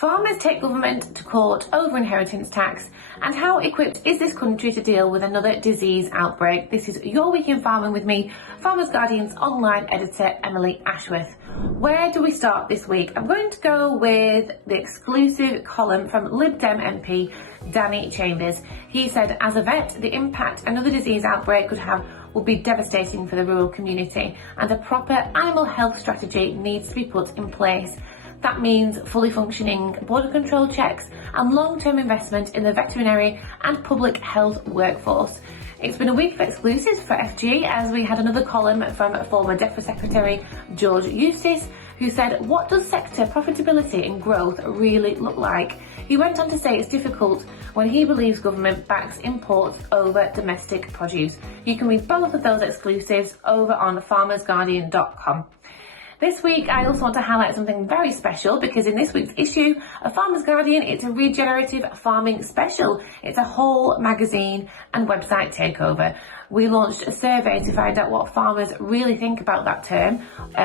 Farmers take government to court over inheritance tax, and how equipped is this country to deal with another disease outbreak? This is Your Week in Farming with me, Farmers Guardian's online editor Emily Ashworth. Where do we start this week? I'm going to go with the exclusive column from Lib Dem MP Danny Chambers. He said, as a vet, the impact another disease outbreak could have will be devastating for the rural community, and a proper animal health strategy needs to be put in place. That means fully functioning border control checks and long-term investment in the veterinary and public health workforce. It's been a week of exclusives for FG, as we had another column from former DEFRA Secretary George Eustace, who said, what does sector profitability and growth really look like? He went on to say it's difficult when he believes government backs imports over domestic produce. You can read both of those exclusives over on farmersguardian.com. This week, I also want to highlight something very special, because in this week's issue of Farmers Guardian, it's a regenerative farming special. It's a whole magazine and website takeover. We launched a survey to find out what farmers really think about that term.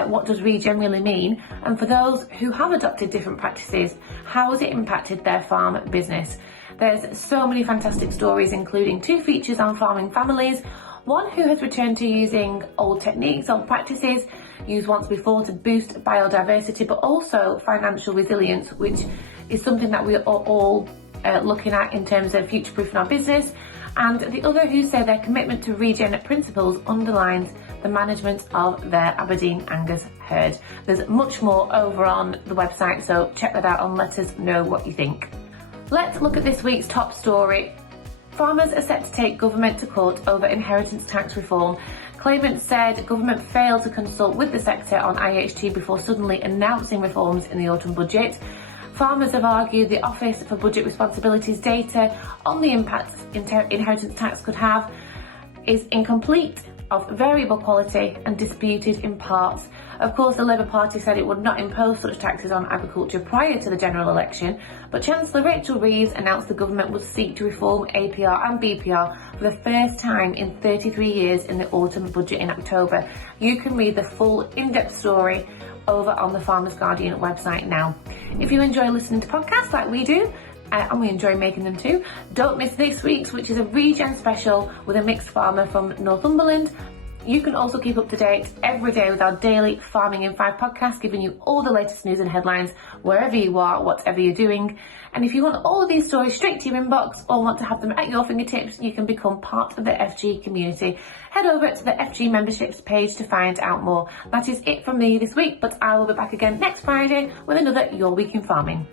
What does regen really mean? And for those who have adopted different practices, how has it impacted their farm business? There's so many fantastic stories, including 2 features on farming families, one who has returned to using old techniques, old practices used once before to boost biodiversity, but also financial resilience, which is something that we are all looking at in terms of future-proofing our business. And the other who say their commitment to regen principles underlines the management of their Aberdeen Angus herd. There's much more over on the website, so check that out and let us know what you think. Let's look at this week's top story. Farmers are set to take government to court over inheritance tax reform. Claimants said government failed to consult with the sector on IHT before suddenly announcing reforms in the autumn budget. Farmers have argued the Office for Budget Responsibility's data on the impact inheritance tax could have is incomplete, of variable quality and disputed in parts. Of course, the Labour Party said it would not impose such taxes on agriculture prior to the general election, but Chancellor Rachel Reeves announced the government would seek to reform APR and BPR for the first time in 33 years in the autumn budget in October. You can read the full in-depth story over on the Farmers Guardian website now. If you enjoy listening to podcasts like we do, and we enjoy making them too, don't miss this week's, which is a regen special with a mixed farmer from Northumberland. You can also keep up to date every day with our daily Farming in 5 podcast, giving you all the latest news and headlines wherever you are, whatever you're doing. And if you want all of these stories straight to your inbox or want to have them at your fingertips, you can become part of the FG community. Head over to the FG memberships page to find out more. That is it from me this week, but I will be back again next Friday with another Your Week in Farming.